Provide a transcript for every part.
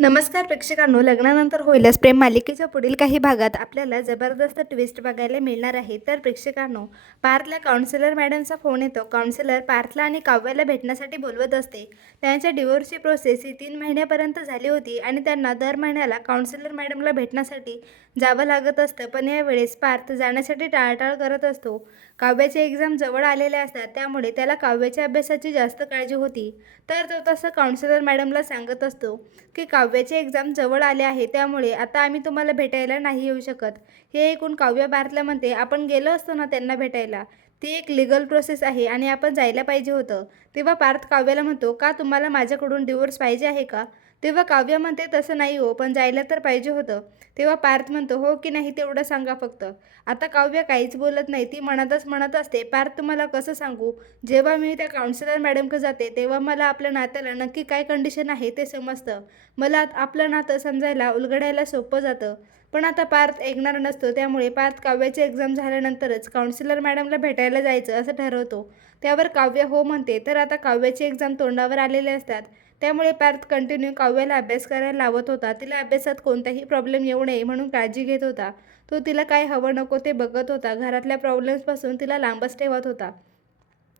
नमस्कार प्रेक्षकांनो लग्नानंतर होईलच. प्रेम मालिकेच्या पुढील काही भागात आपल्याला जबरदस्त ट्विस्ट बघायला मिळणार आहे. तर प्रेक्षकांनो पार्थला काउन्सिलर मॅडमचा फोन येतो. काउन्सिलर पार्थला आणि काव्याला भेटण्यासाठी बोलवत असते. त्यांच्या डिवोर्सची प्रोसेस ही तीन महिन्यापर्यंत झाली होती आणि त्यांना दर महिन्याला काउन्सिलर मॅडमला भेटण्यासाठी जावं लागत असतं. पण यावेळेस पार्थ जाण्यासाठी टाळाटाळ करत असतो. काव्याचे एक्झाम जवळ आलेले असतात. त्यामुळे त्याला काव्याच्या अभ्यासाची जास्त काळजी होती. तर तो तसं काउन्सिलर मॅडमला सांगत असतो की काव्याचे एक्झाम जवळ आले आहे त्यामुळे आता आम्ही तुम्हाला भेटायला नाही येऊ शकत. हे ऐकून काव्य भारतला म्हणते आपण गेलो असतो ना त्यांना भेटायला. ती एक लिगल प्रोसेस आहे आणि आपण जायला पाहिजे होतं. तेव्हा पार्थ काव्याला म्हणतो का तुम्हाला माझ्याकडून डिवोर्स पाहिजे आहे का? तेव्हा काव्य म्हणते तसं नाही हो पण जायला तर पाहिजे होतं. तेव्हा पार्थ म्हणतो हो की नाही तेवढं सांगा फक्त. आता काव्य काहीच बोलत नाही ती मनातच म्हणत असते पार्थ तुम्हाला कसं सांगू? जेव्हा मी त्या काउन्सिलर मॅडमकडे जाते तेव्हा मला आपल्या नात्याला नक्की काय कंडिशन आहे ते समजतं. मला आपलं नातं समजायला उलगडायला सोपं जातं. पण आता पार्थ ऐकणार नसतो त्यामुळे पार्थ काव्याची एक्झाम झाल्यानंतरच काउन्सिलर मॅडमला भेटायला जायचं असं ठरवतो. त्यावर काव्य हो म्हणते तर आता काव्याची एक्झाम तोंडावर आलेले असतात. त्यामुळे पार्थ कंटिन्यू काव्याला अभ्यास करायला लावत होता. तिला अभ्यासात कोणताही प्रॉब्लेम येऊ नये म्हणून काळजी घेत होता. तो तिला काय हवं नको ते बघत होता. घरातल्या प्रॉब्लेम्सपासून तिला लांबच ठेवत होता.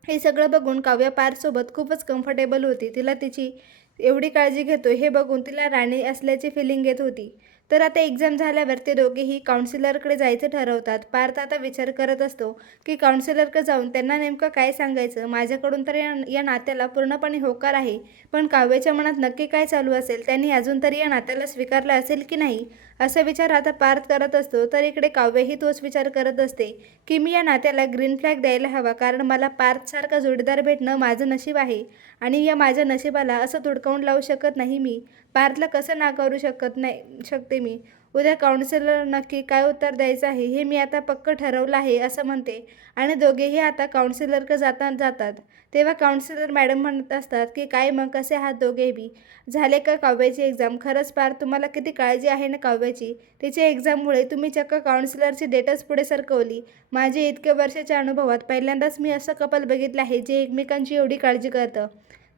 हे सगळं बघून काव्या पारसोबत खूपच कम्फर्टेबल होती. तिला तिची एवढी काळजी घेतो हे बघून तिला राणी असल्याची फिलिंग येत होती. तर आता एक्झाम झाल्यावर ते दोघेही काउन्सिलरकडे जायचं ठरवतात. पार्थ आता विचार करत असतो की काउन्सिलरकडे जाऊन त्यांना नेमकं काय सांगायचं? माझ्याकडून तर या या नात्याला पूर्णपणे होकार आहे. पण काव्याच्या मनात नक्की काय चालू असेल? त्यांनी अजून तरी या नात्याला स्वीकारलं असेल की नाही? असा विचार आता पार्थ करत असतो. तर इकडे काव्यही तोच विचार करत असते की मी या नात्याला ग्रीन फ्लॅग द्यायला हवा कारण मला पार्थसारखा जोडीदार भेटणं माझं नशीब आहे. आणि या माझ्या नशिबाला असं तुडकावून लावू शकत नाही मी. पार्थला कसं नाकारू शकत नाही शकते मी. उद्या काउन्सिलर नक्की काय उत्तर द्यायचं आहे हे मी आता पक्क ठरवलं आहे असं म्हणते. आणि दोघेही आता काउन्सिलरकडे जातात जातात. तेव्हा काउन्सिलर मॅडम म्हणत असतात की काय मग कसे आहात दोघे बी? झाले का काव्याची एक्झाम खरंच पार तुम्हाला किती काळजी आहे ना काव्याची? तिच्या एक्झाममुळे तुम्ही चक्क काउन्सिलरची डेटच पुढे सरकवली. माझे इतक्या वर्षाच्या अनुभवात पहिल्यांदाच मी असं कपल बघितलं आहे जे एकमेकांची एवढी काळजी करतं.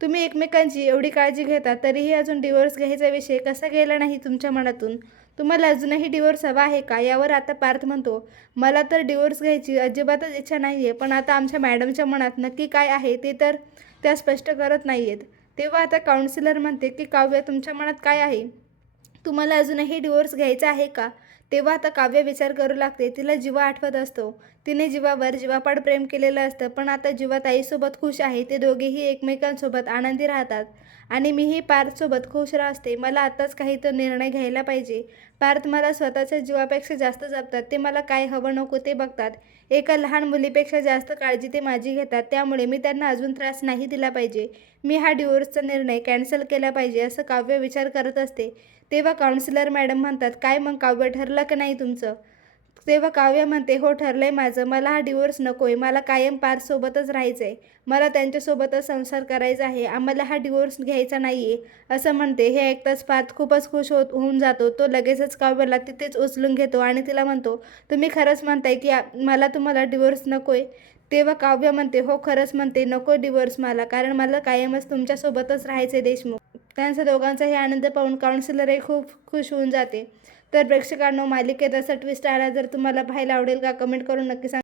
तुम्ही एकमेकांची एवढी काळजी घेता तरीही अजून डिवोर्स घ्यायचा विषय कसा गेला नाही तुमच्या मनातून? तुम्हाला अजूनही डिवोर्स हवा आहे का? यावर आता पार्थ म्हणतो मला तर डिवोर्स घ्यायची अजिबातच इच्छा नाही आहे पण आता आमच्या मॅडमच्या मनात नक्की काय आहे ते तर त्या स्पष्ट करत नाही आहेत तेव्हा आता काउन्सिलर म्हणते की काव्य तुमच्या मनात काय आहे? तुम्हाला अजूनही डिवोर्स घ्यायचा आहे का? तेव्हा आता काव्य विचार करू लागते तिला जीवा आठवत असतो. तिने जीवावर जीवापाड प्रेम केलेलं असतं पण आता जीवा ताईसोबत खुश आहे ते दोघेही एकमेकांसोबत आनंदी राहतात. आणि मीही पार्थसोबत खुश राहते मला आत्ताच काही तर निर्णय घ्यायला पाहिजे. पार्थ मला स्वतःच्या जीवापेक्षा जास्त जपतात ते मला काय हवं नको ते बघतात. एका लहान मुलीपेक्षा जास्त काळजी ते माझी घेतात त्यामुळे मी त्यांना अजून त्रास नाही दिला पाहिजे. मी हा डिवोर्सचा निर्णय कॅन्सल केला पाहिजे असं काव्य विचार करत असते. तेव्हा काउन्सिलर मॅडम म्हणतात काय मग काव्य ठरलं का नाही तुमचं? तेव्हा काव्य म्हणते हो ठरलंय माझं. मला हा डिवोर्स नको आहे मला कायम पारसोबतच राहायचं आहे मला त्यांच्यासोबतच संसार करायचा आहे. आम्हाला हा डिवोर्स घ्यायचा नाही आहे असं म्हणते. हे ऐकताच पार्थ खूपच खुश होत होऊन जातो. तो लगेचच काव्याला तिथेच उचलून घेतो आणि तिला म्हणतो तुम्ही खरंच म्हणताय की मला तुम्हाला डिवोर्स नको आहे तेव्हा काव्य म्हणते हो खरंच म्हणते नको डिवोर्स मला कारण मला कायमच तुमच्यासोबतच राहायचे देशमुख. त्यांचा दोघांचा हे आनंद पाहून काउन्सिलरही खूप खुश होऊन जाते. तर प्रेक्षकांनो मालिकेत असा ट्विस्ट आला जर तुम्हाला पाहायला आवडेल का कमेंट करून नक्की सांगा.